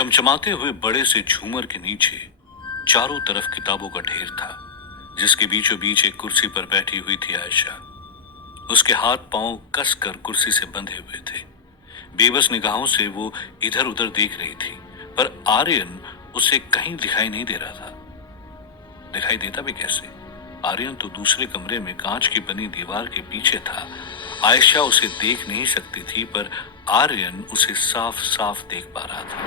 चमचमाते हुए बड़े से झूमर के नीचे चारों तरफ किताबों का ढेर था, जिसके बीचों बीच एक कुर्सी पर बैठी हुई थी आयशा। उसके हाथ पांव कसकर कुर्सी से बंधे हुए थे। बेबस निगाहों से वो इधर उधर देख रही थी, पर आर्यन उसे कहीं दिखाई नहीं दे रहा था। दिखाई देता भी कैसे? आर्यन तो दूसरे कमरे में कांच की बनी दीवार के पीछे था। आयशा उसे देख नहीं सकती थी, पर आर्यन उसे साफ साफ देख पा रहा था।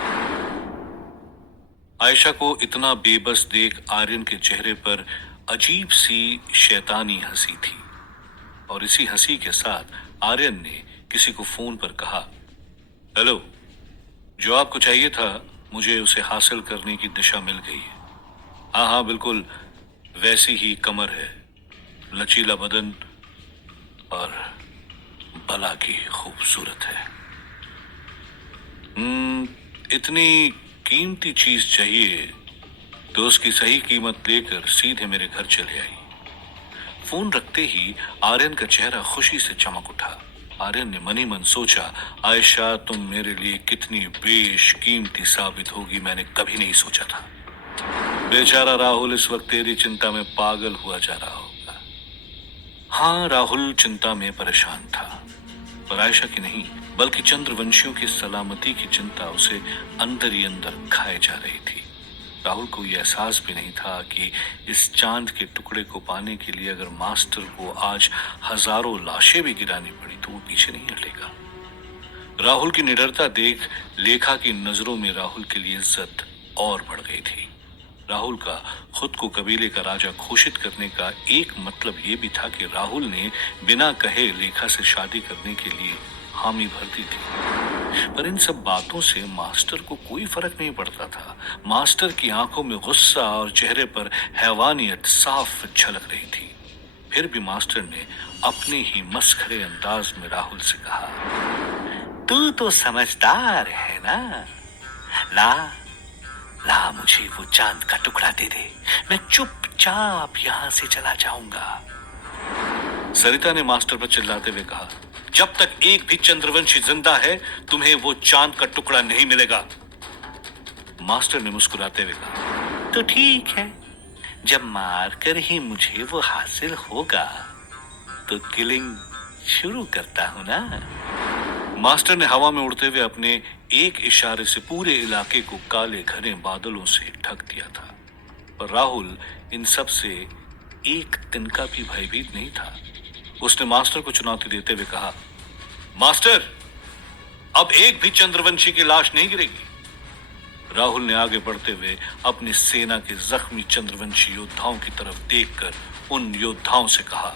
आयशा को इतना बेबस देख आर्यन के चेहरे पर अजीब सी शैतानी हंसी थी, और इसी हंसी के साथ आर्यन ने किसी को फोन पर कहा, हेलो, जो आपको चाहिए था मुझे उसे हासिल करने की दिशा मिल गई है। हाँ हाँ, बिल्कुल वैसी ही कमर है, लचीला बदन और भला की खूबसूरत है। इतनी कीमती चीज चाहिए तो उसकी सही कीमत लेकर सीधे मेरे घर चले आई। फोन रखते ही आर्यन का चेहरा खुशी से चमक उठा। आर्यन ने मन ही मन सोचा, आयशा तुम मेरे लिए कितनी बेशकीमती साबित होगी, मैंने कभी नहीं सोचा था। बेचारा राहुल इस वक्त तेरी चिंता में पागल हुआ जा रहा होगा। हाँ, राहुल चिंता में परेशान था, पर आयशा की नहीं बल्कि चंद्रवंशियों की सलामती की चिंता उसे अंदर ही अंदर खाए जा रही थी। राहुल को यह एहसास भी नहीं था कि इस चांद के टुकड़े को पाने के लिए अगर मास्टर को आज हजारों लाशें भी गिरानी पड़ी तो वो पीछे नहीं हटेगा। राहुल की निडरता देख लेखा की नजरों में राहुल के लिए इज्जत और बढ़ गई थी। राहुल का खुद को कबीले का राजा घोषित करने का एक मतलब ये भी था कि राहुल ने बिना कहे लेखा से शादी करने के लिए हामी भर दी थी। पर इन सब बातों से मास्टर को कोई फर्क नहीं पड़ता था। मास्टर की आंखों में गुस्सा और चेहरे पर हैवानियत साफ झलक रही थी। फिर भी मास्टर ने अपने ही मस्खरे अंदाज में राहुल से कहा, तू तो समझदार है ना, ला ला मुझे वो चांद का टुकड़ा दे दे, मैं चुपचाप यहाँ से चला जाऊंगा। सरिता ने मास्टर पर चिल्लाते हुए कहा, जब तक एक भी चंद्रवंशी जिंदा है तुम्हें वो चांद का टुकड़ा नहीं मिलेगा। मास्टर ने मुस्कुराते हुए कहा, तो ठीक है, जब मार कर ही मुझे वो हासिल होगा तो किलिंग शुरू करता हूं ना। मास्टर ने हवा में उड़ते हुए अपने एक इशारे से पूरे इलाके को काले घने बादलों से ढक दिया था, पर राहुल इन सब से एक तिनका भी भयभीत नहीं था। उसने मास्टर को चुनौती देते हुए कहा, मास्टर, अब एक भी चंद्रवंशी की लाश नहीं गिरेगी। राहुल ने आगे बढ़ते हुए अपनी सेना के जख्मी चंद्रवंशी योद्धाओं की तरफ देखकर उन योद्धाओं से कहा,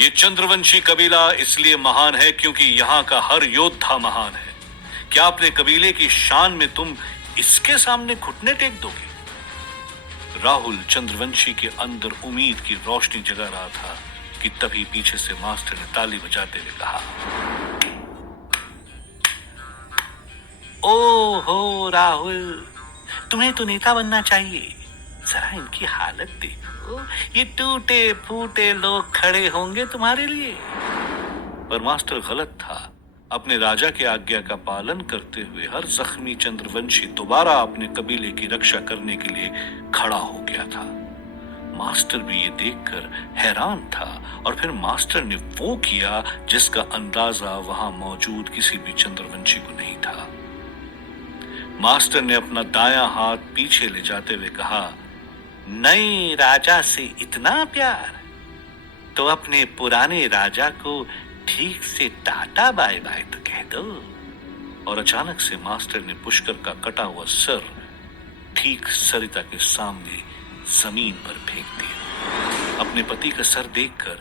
ये चंद्रवंशी कबीला इसलिए महान है क्योंकि यहाँ का हर योद्धा महान है। क्या अपने कबीले की शान में तुम इसके सामने घुटने टेक दोगे? राहुल चंद्रवंशी के अंदर उम्मीद की रोशनी जगा रहा था कि तभी पीछे से मास्टर ने ताली बजाते हुए कहा, ओहो राहुल, तुम्हें तो नेता बनना चाहिए। जरा इनकी हालत देखो, ये टूटे फूटे लोग खड़े होंगे तुम्हारे लिए। पर मास्टर गलत था। अपने राजा की आज्ञा का पालन करते हुए हर जख्मी चंद्रवंशी दोबारा अपने कबीले की रक्षा करने के लिए खड़ा हो गया था। मास्टर भी ये देखकर हैरान था, और फिर मास्टर ने वो किया जिसका अंदाजा वहां मौजूद किसी भी चंद्रवंशी को नहीं था। मास्टर ने अपना दायां हाथ पीछे ले जाते हुए कहा, नए राजा से इतना प्यार, तो अपने पुराने राजा को ठीक से टाटा बाय बाय तो कह दो। और अचानक से मास्टर ने पुष्कर का कटा हुआ सर ठीक सरिता के सामने जमीन पर फेंक दिया। अपने पति का सर देखकर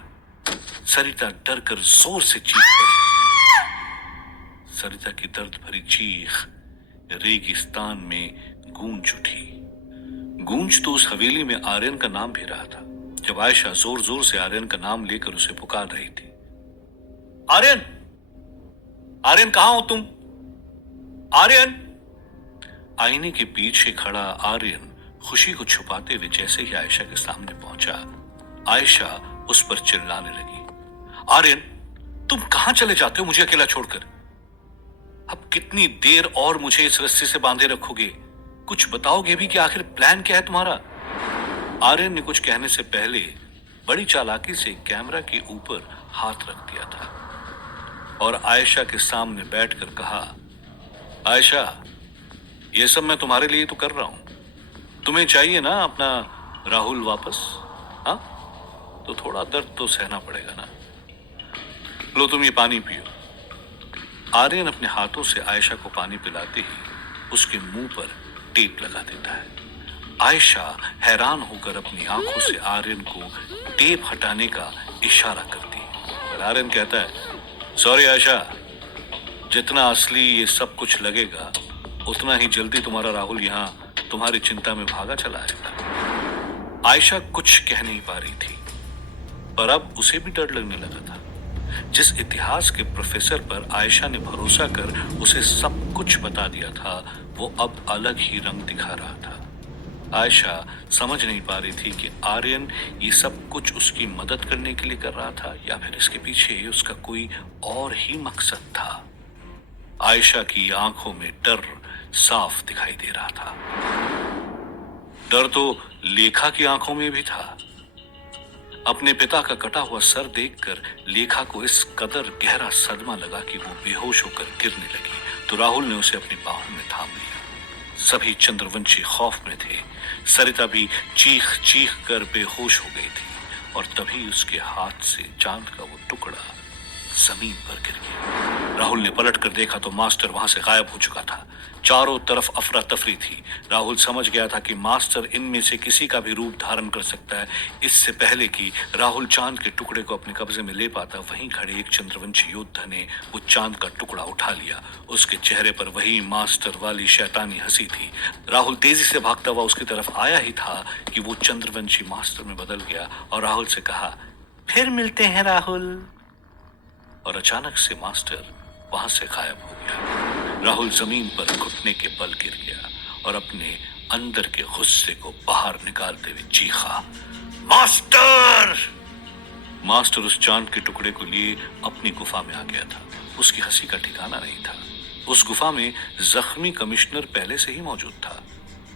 सरिता डर कर जोर से चीख पड़ी। सरिता की दर्द भरी चीख रेगिस्तान में गूंज उठी। गूंज तो उस हवेली में आर्यन का नाम भी रहा था, जब आयशा जोर जोर से आर्यन का नाम लेकर उसे पुकार रही थी। आर्यन, आर्यन कहां हो तुम? आर्यन! आईने के पीछे खड़ा आर्यन खुशी को छुपाते हुए जैसे ही आयशा के सामने पहुंचा, आयशा उस पर चिल्लाने लगी, आर्यन, तुम कहां चले जाते हो मुझे अकेला छोड़कर? अब कितनी देर और मुझे इस रस्सी से बांधे रखोगे? कुछ बताओगे भी कि आखिर प्लान क्या है तुम्हारा? आर्यन ने कुछ कहने से पहले बड़ी चालाकी से कैमरा के ऊपर हाथ रख दिया था और आयशा के सामने बैठकर कहा, आयशा, ये सब मैं तुम्हारे लिए तो कर रहा हूं। तुम्हें चाहिए ना अपना राहुल वापस? हाँ, तो थोड़ा दर्द तो सहना पड़ेगा ना। लो तुम ये पानी पियो। आर्यन अपने हाथों से आयशा को पानी पिलाते ही उसके मुंह पर टेप लगा देता है। आयशा हैरान होकर अपनी आंखों से आर्यन को टेप हटाने का इशारा करती है और आर्यन कहता है, सॉरी आयशा, जितना असली ये सब कुछ लगेगा उतना ही जल्दी तुम्हारा राहुल यहाँ तुम्हारी चिंता में भागा चला आएगा। आयशा कुछ कह नहीं पा रही थी, पर अब उसे भी डर लगने लगा था। जिस इतिहास के प्रोफेसर पर आयशा ने भरोसा कर उसे सब कुछ बता दिया था, वो अब अलग ही रंग दिखा रहा था। आयशा समझ नहीं पा रही थी कि आर्यन ये सब कुछ उसकी मदद करने के लिए कर रहा था या फिर इसके पीछे उसका कोई और ही मकसद था। आयशा की आंखों में डर साफ दिखाई दे रहा था। डर तो लेखा की आंखों में भी था। अपने पिता का कटा हुआ सर देखकर लेखा को इस कदर गहरा सदमा लगा कि वो बेहोश होकर गिरने लगी, तो राहुल ने उसे अपनी बाहों में थाम लिया। सभी चंद्रवंशी खौफ में थे। सरिता भी चीख चीख कर बेहोश हो गई थी और तभी उसके हाथ से चांद का वो टुकड़ा जमीन पर गिर गया। राहुल ने पलट कर देखा तो मास्टर वहां से गायब हो चुका था। चारों तरफ अफरा तफरी थी। राहुल समझ गया था कि मास्टर इनमें से किसी का भी रूप धारण कर सकता है। इससे पहले कि राहुल चांद के टुकड़े को अपने कब्जे में ले पाता, वहीं खड़े एक चंद्रवंशी योद्धा ने वो चांद का टुकड़ा उठा लिया। उसके चेहरे पर वही मास्टर वाली शैतानी हंसी थी। राहुल तेजी से भागता हुआ उसकी तरफ आया ही था कि वो चंद्रवंशी मास्टर में बदल गया और राहुल से कहा, फिर मिलते हैं राहुल। और अचानक से मास्टर वहां से गायब हो गया। राहुल जमीन पर घुटने के बल गिर गया और अपने अंदर के गुस्से को बाहर निकालते हुए चीखा, मास्टर! मास्टर उस चांद के टुकड़े को लिए अपनी गुफा में आ गया था। उसकी हंसी का ठिकाना नहीं था। उस गुफा में जख्मी कमिश्नर पहले से ही मौजूद था।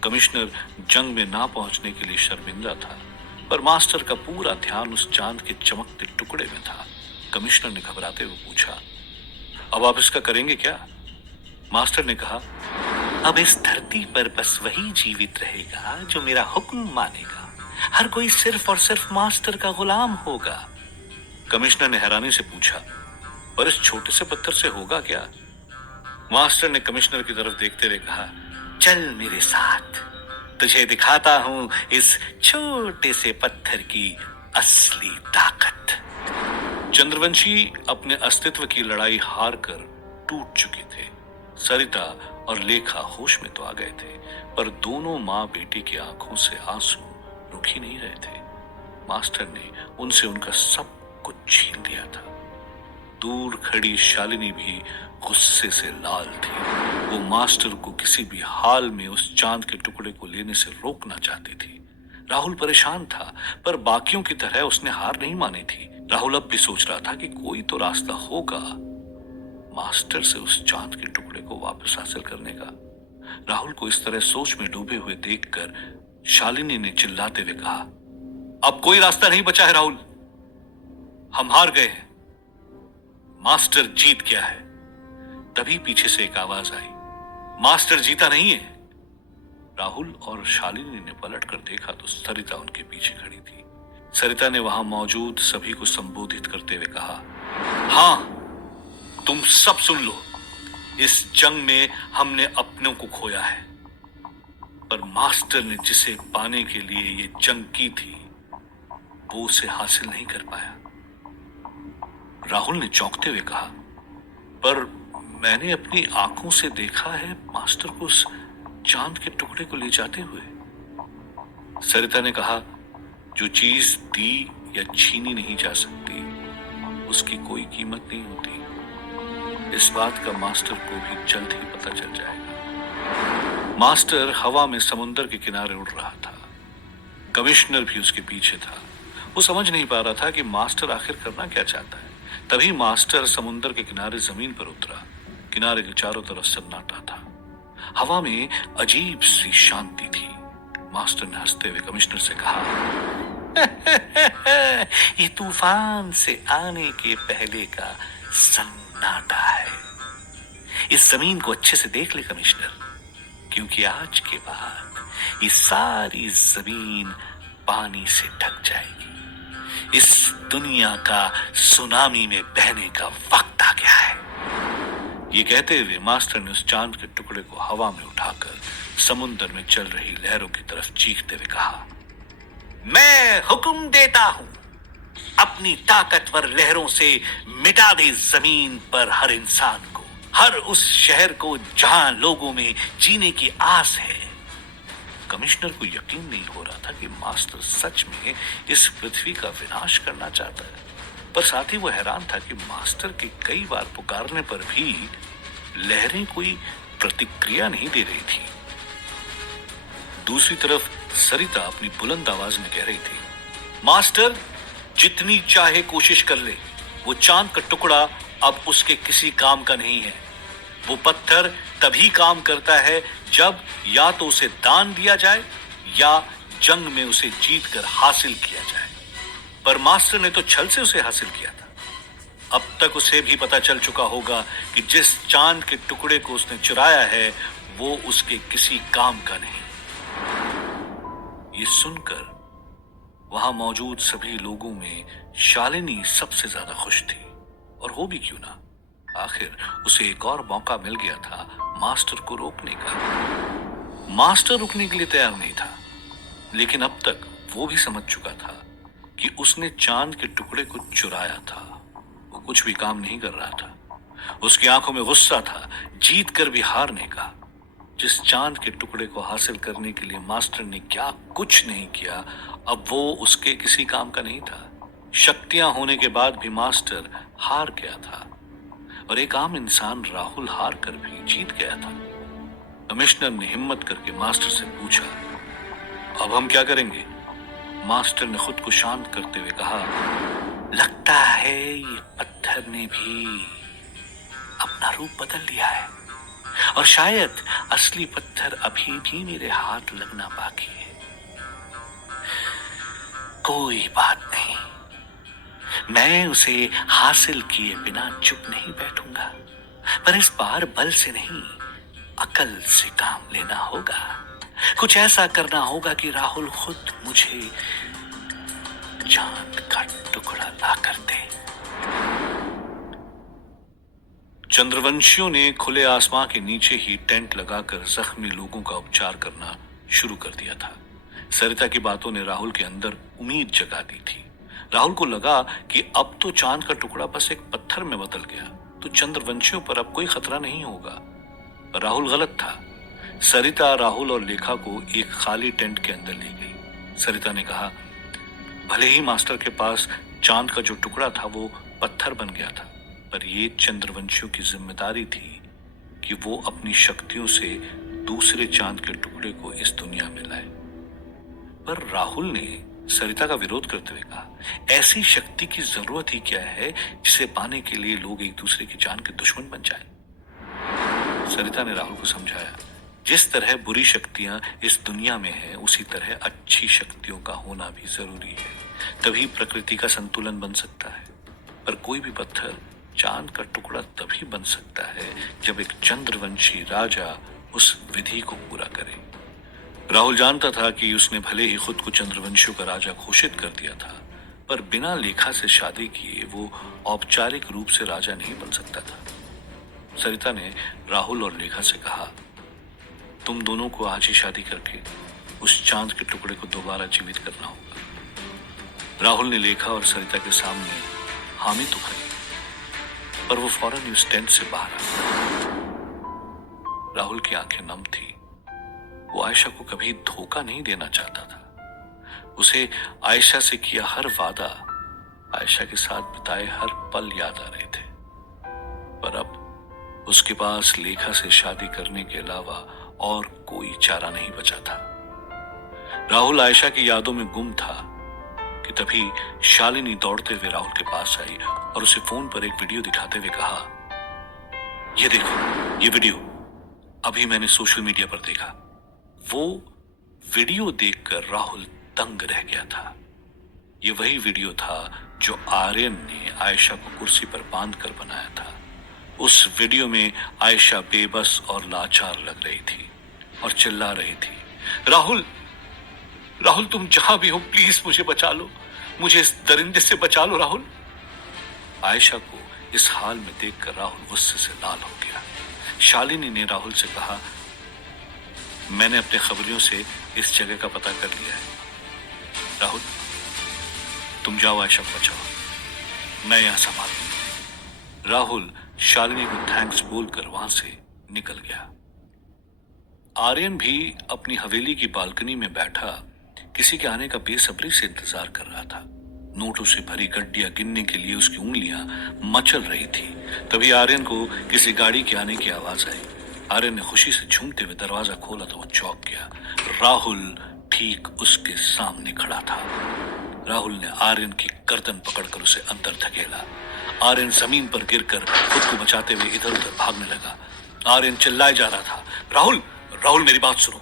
कमिश्नर जंग में ना पहुंचने के लिए शर्मिंदा था, पर मास्टर का पूरा ध्यान उस चांद के चमकते टुकड़े में था। कमिश्नर ने घबराते हुए पूछा, अब आप इसका करेंगे क्या? मास्टर ने कहा, अब इस धरती पर बस वही जीवित रहेगा जो मेरा हुक्म मानेगा। हर कोई सिर्फ और सिर्फ मास्टर का गुलाम होगा। कमिश्नर ने हैरानी से पूछा, पर इस छोटे से पत्थर से होगा क्या? मास्टर ने कमिश्नर की तरफ देखते हुए कहा, चल मेरे साथ, तुझे दिखाता हूं इस छोटे से पत्थर की असली ताकत। चंद्रवंशी अपने अस्तित्व की लड़ाई हार कर टूट चुके थे। सरिता और लेखा होश में तो आ गए थे, पर दोनों माँ बेटी की आंखों से आंसू रुक ही नहीं रहे थे। मास्टर ने उनसे उनका सब कुछ छीन लिया था। दूर खड़ी शालिनी भी गुस्से से लाल थी। वो मास्टर को किसी भी हाल में उस चांद के टुकड़े को लेने से रोकना चाहती थी। राहुल परेशान था, पर बाकियों की तरह उसने हार नहीं मानी थी। राहुल अब भी सोच रहा था कि कोई तो रास्ता होगा मास्टर से उस चांद के टुकड़े को वापस हासिल करने का। राहुल को इस तरह सोच में डूबे हुए देखकर शालिनी ने चिल्लाते हुए कहा, अब कोई रास्ता नहीं बचा है राहुल, हम हार गए हैं, मास्टर जीत गया है। तभी पीछे से एक आवाज आई, मास्टर जीता नहीं है। राहुल और शालिनी ने पलटकर देखा तो सरिता उनके पीछे खड़ी थी। सरिता ने वहां मौजूद सभी को संबोधित करते हुए कहा, हां, तुम सब सुन लो, इस जंग में हमने अपनों को खोया है, पर मास्टर ने जिसे पाने के लिए ये जंग की थी वो उसे हासिल नहीं कर पाया। राहुल ने चौंकते हुए कहा, पर मैंने अपनी आंखों से देखा है मास्टर को उस चांद के टुकड़े को ले जाते हुए। सरिता ने कहा, जो चीज दी या छीनी नहीं जा सकती उसकी कोई कीमत नहीं होती। इस बात का मास्टर को भी जल्द ही पता चल जाएगा। मास्टर हवा में समुद्र के किनारे उड़ रहा था। कमिश्नर भी उसके पीछे था। वो समझ नहीं पा रहा था कि मास्टर आखिर करना क्या चाहता है। तभी मास्टर समुद्र के किनारे जमीन पर उतरा। किनारे के चारों तरफ सन्नाटा था। हवा में अजीब सी शांति थी। मास्टर ने हंसते हुए कमिश्नर से कहा, ये तूफान से आने के पहले का सन्नाटा है। इस जमीन को अच्छे से देख ले कमिश्नर, क्योंकि आज के बाद ये सारी जमीन पानी से ढक जाएगी। इस दुनिया का सुनामी में बहने का वक्त आ गया है। ये कहते हुए मास्टर ने उस चांद के टुकड़े को हवा में उठाकर समुद्र में चल रही लहरों की तरफ चीखते हुए कहा, मैं हुक्म देता हूं, अपनी ताकतवर लहरों से मिटा दे जमीन पर हर इंसान को, हर उस शहर को जहां लोगों में जीने की आस है। कमिश्नर को यकीन नहीं हो रहा था कि मास्टर सच में इस पृथ्वी का विनाश करना चाहता है, पर साथ ही वो हैरान था कि मास्टर के कई बार पुकारने पर भी लहरें कोई प्रतिक्रिया नहीं दे रही थी। दूसरी तरफ सरिता अपनी बुलंद आवाज में कह रही थी, मास्टर जितनी चाहे कोशिश कर ले, वो चांद का टुकड़ा अब उसके किसी काम का नहीं है। वो पत्थर तभी काम करता है जब या तो उसे दान दिया जाए या जंग में उसे जीतकर हासिल किया जाए। पर मास्टर ने तो छल से उसे हासिल किया था। अब तक उसे भी पता चल चुका होगा कि जिस चांद के टुकड़े को उसने चुराया है वो उसके किसी काम का नहीं। ये सुनकर वहां मौजूद सभी लोगों में शालिनी सबसे ज्यादा खुश थी, और हो भी क्यों ना, आखिर उसे एक और मौका मिल गया था मास्टर को रोकने का। मास्टर रुकने के लिए तैयार नहीं था, लेकिन अब तक वो भी समझ चुका था कि उसने चांद के टुकड़े को चुराया था। वो कुछ भी काम नहीं कर रहा था। उसकी आंखों में गुस्सा था, जीत कर भी हारने का। जिस चांद के टुकड़े को हासिल करने के लिए मास्टर ने क्या कुछ नहीं किया, अब वो उसके किसी काम का नहीं था। शक्तियां होने के बाद भी मास्टर हार गया था, और एक आम इंसान राहुल हार कर भी जीत गया था। कमिश्नर ने हिम्मत करके मास्टर से पूछा, अब हम क्या करेंगे? मास्टर ने खुद को शांत करते हुए कहा, लगता है ये पत्थर ने भी अपना रूप बदल लिया है, और शायद असली पत्थर अभी भी मेरे हाथ लगना बाकी है। कोई बात नहीं, मैं उसे हासिल किए बिना चुप नहीं बैठूंगा, पर इस बार बल से नहीं, अकल से काम लेना होगा। कुछ ऐसा करना होगा कि राहुल खुद मुझे चांद का टुकड़ा ला कर दे। चंद्रवंशियों ने खुले आसमां के नीचे ही टेंट लगाकर जख्मी लोगों का उपचार करना शुरू कर दिया था। सरिता की बातों ने राहुल के अंदर उम्मीद जगा दी थी। राहुल को लगा कि अब तो चांद का टुकड़ा बस एक पत्थर में बदल गया, तो चंद्रवंशियों पर अब कोई खतरा नहीं होगा। पर राहुल गलत था। सरिता राहुल और लेखा को एक खाली टेंट के अंदर ले गई। सरिता ने कहा, भले ही मास्टर के पास चांद का जो टुकड़ा था वो पत्थर बन गया था, पर ये चंद्रवंशियों की जिम्मेदारी थी कि वो अपनी शक्तियों से दूसरे चांद के टुकड़े को इस दुनिया में लाए। पर राहुल ने सरिता का विरोध करते हुए कहा, ऐसी शक्ति की जरूरत ही क्या है जिसे पाने के लिए लोग एक दूसरे की जान के दुश्मन बन जाएं। सरिता ने राहुल को समझाया, जिस तरह बुरी शक्तियां इस दुनिया में है, उसी तरह अच्छी शक्तियों का होना भी जरूरी है, तभी प्रकृति का संतुलन बन सकता है। पर कोई भी पत्थर चांद का टुकड़ा तभी बन सकता है जब एक चंद्रवंशी राजा उस विधि को पूरा करे। राहुल जानता था कि उसने भले ही खुद को चंद्रवंशियों का राजा घोषित कर दिया था, पर बिना लेखा से शादी किए वो औपचारिक रूप से राजा नहीं बन सकता था। सरिता ने राहुल और लेखा से कहा, तुम दोनों को आज ही शादी करके उस चांद के टुकड़े को दोबारा जीवित करना होगा। राहुल ने लेखा और सरिता के सामने हामी तो भरी, पर वो फौरन उस टेंट से बाहर आ गया। राहुल की आंखें नम थी। वो आयशा को कभी धोखा नहीं देना चाहता था। उसे आयशा से किया हर वादा, आयशा के साथ बिताए हर पल याद आ रहे थे। पर अब उसके पास लेखा से शादी करने के अलावा और कोई चारा नहीं बचा था। राहुल आयशा की यादों में गुम था कि तभी शालिनी दौड़ते हुए राहुल के पास आई और उसे फोन पर एक वीडियो दिखाते हुए कहा, ये देखो, ये वीडियो अभी मैंने सोशल मीडिया पर देखा। वो वीडियो देखकर राहुल तंग रह गया था। ये वही वीडियो था जो आर्यन ने आयशा को कुर्सी पर बांध कर बनाया था। उस वीडियो में आयशा बेबस और लाचार लग रही थी और चिल्ला रही थी, राहुल, राहुल तुम जहां भी हो प्लीज मुझे बचा लो, मुझे इस दरिंदे से बचा लो राहुल। आयशा को इस हाल में देखकर राहुल गुस्से से लाल हो गया। शालिनी ने राहुल से कहा, मैंने अपने खबरियों से इस जगह का पता कर लिया है। राहुल तुम जाओ, आयशा को बचाओ, मैं यहां संभाल लूंगा। राहुल शालिनी को थैंक्स बोलकर वहां से निकल गया। आर्यन भी अपनी हवेली की बालकनी में बैठा किसी के आने का बेसब्री से इंतजार कर रहा था। नोटों से भरी गड्डियां गिनने के लिए उसकी उंगलियां मचल रही थी। तभी आर्यन को किसी गाड़ी के आने की आवाज आई। आर्यन ने खुशी से झूमते हुए दरवाजा खोला तो वो चौंक गया। राहुल ठीक उसके सामने खड़ा था। राहुल ने आर्यन की गर्दन पकड़कर उसे अंदर धकेला। आर्यन जमीन पर गिरकर खुद को बचाते हुए इधर उधर भागने लगा। आर्यन चिल्लाए जा रहा था, राहुल, राहुल मेरी बात सुनो।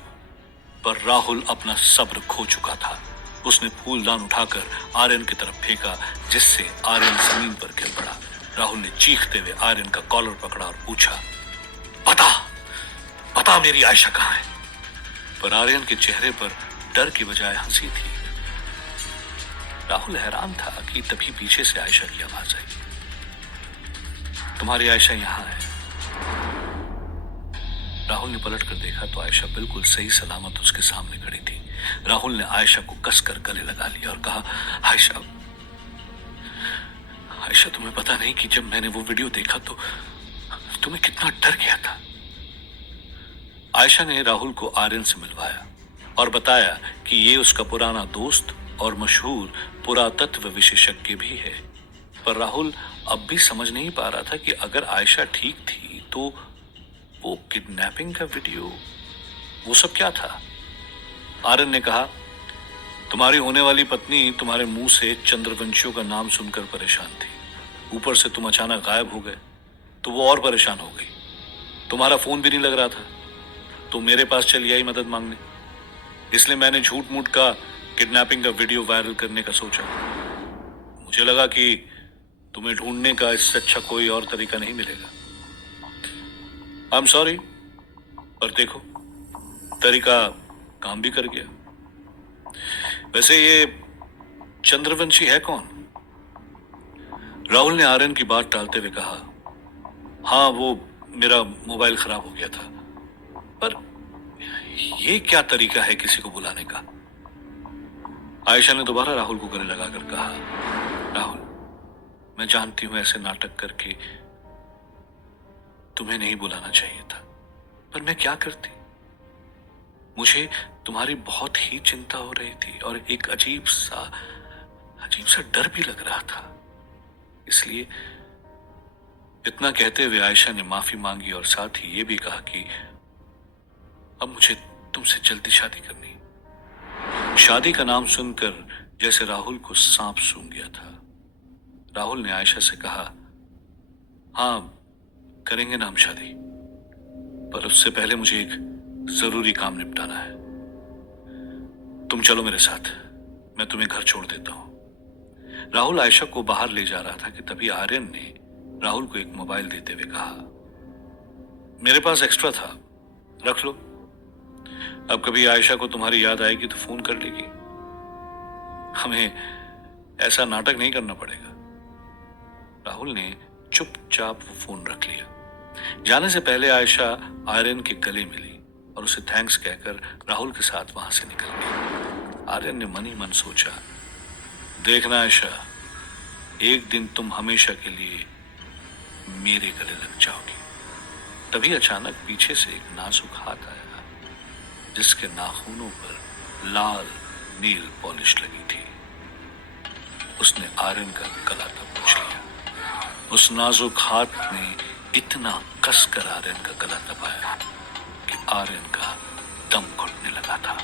पर राहुल अपना सब्र खो चुका था। उसने फूलदान उठाकर आर्यन की तरफ फेंका, जिससे आर्यन जमीन पर गिर पड़ा। राहुल ने चीखते हुए आर्यन का कॉलर पकड़ा और पूछा, बता, बता मेरी आयशा कहां है। पर आर्यन के चेहरे पर डर की बजाय हंसी थी। राहुल हैरान था कि तभी पीछे से आयशा की आवाज आई, तुम्हारी आयशा यहां है। राहुल ने पलट कर देखा तो आयशा बिल्कुल सही सलामत उसके सामने खड़ी थी। राहुल ने आयशा को कसकर गले लगा लिया और कहा, आयशा, आयशा तुम्हें पता नहीं कि जब मैंने वो वीडियो देखा तो तुम्हें कितना डर गया था। आयशा ने राहुल को आर्यन से मिलवाया और बताया कि ये उसका पुराना दोस्त और मशहूर पुरातत्व विशेषज्ञ भी है। पर राहुल अब भी समझ नहीं पा रहा था कि अगर आयशा ठीक थी तो वो किडनैपिंग का वीडियो, वो सब क्या था। आर्यन ने कहा, तुम्हारी होने वाली पत्नी तुम्हारे मुंह से चंद्रवंशियों का नाम सुनकर परेशान थी। ऊपर से तुम अचानक गायब हो गए तो वो और परेशान हो गई। तुम्हारा फोन भी नहीं लग रहा था तो मेरे पास चली आई मदद मांगने। इसलिए मैंने झूठ मूठ का किडनैपिंग का वीडियो वायरल करने का सोचा। मुझे लगा कि तुम्हें ढूंढने का इससे अच्छा कोई और तरीका नहीं मिलेगा। आई एम सॉरी, पर देखो तरीका काम भी कर गया। वैसे ये चंद्रवंशी है कौन? राहुल ने आर्यन की बात टालते हुए कहा, हाँ वो मेरा मोबाइल खराब हो गया था। पर ये क्या तरीका है किसी को बुलाने का? आयशा ने दोबारा राहुल को गले लगाकर कहा, राहुल मैं जानती हूं ऐसे नाटक करके तुम्हें नहीं बुलाना चाहिए था, पर मैं क्या करती। मुझे तुम्हारी बहुत ही चिंता हो रही थी और एक अजीब सा डर भी लग रहा था। इसलिए इतना कहते हुए आयशा ने माफी मांगी और साथ ही ये भी कहा कि अब मुझे तुमसे जल्दी शादी करनी। शादी का नाम सुनकर जैसे राहुल को सांप सूंघ गया था। राहुल ने आयशा से कहा, हाँ करेंगे ना हम शादी, पर उससे पहले मुझे एक जरूरी काम निपटाना है। तुम चलो मेरे साथ, मैं तुम्हें घर छोड़ देता हूं। राहुल आयशा को बाहर ले जा रहा था कि तभी आर्यन ने राहुल को एक मोबाइल देते हुए कहा, मेरे पास एक्स्ट्रा था, रख लो। अब कभी आयशा को तुम्हारी याद आएगी तो फोन कर लेगी। हमें ऐसा नाटक नहीं करना पड़ेगा। राहुल ने चुपचाप वो फोन रख लिया। जाने से पहले आयशा आर्यन के गले मिली और उसे थैंक्स कहकर राहुल के साथ वहां से निकल गई। आर्यन ने मन ही मन सोचा, देखना आयशा, एक दिन तुम हमेशा के लिए मेरे गले लग जाओगी। तभी अचानक पीछे से एक नाजुक हाथ आया जिसके नाखूनों पर लाल नील पॉलिश लगी थी। उसने आर्यन का गला दबोच लिया। उस नाजुक हाथ ने इतना कसकर आर्यन का गला दबाया कि आर्यन का दम घुटने लगा था।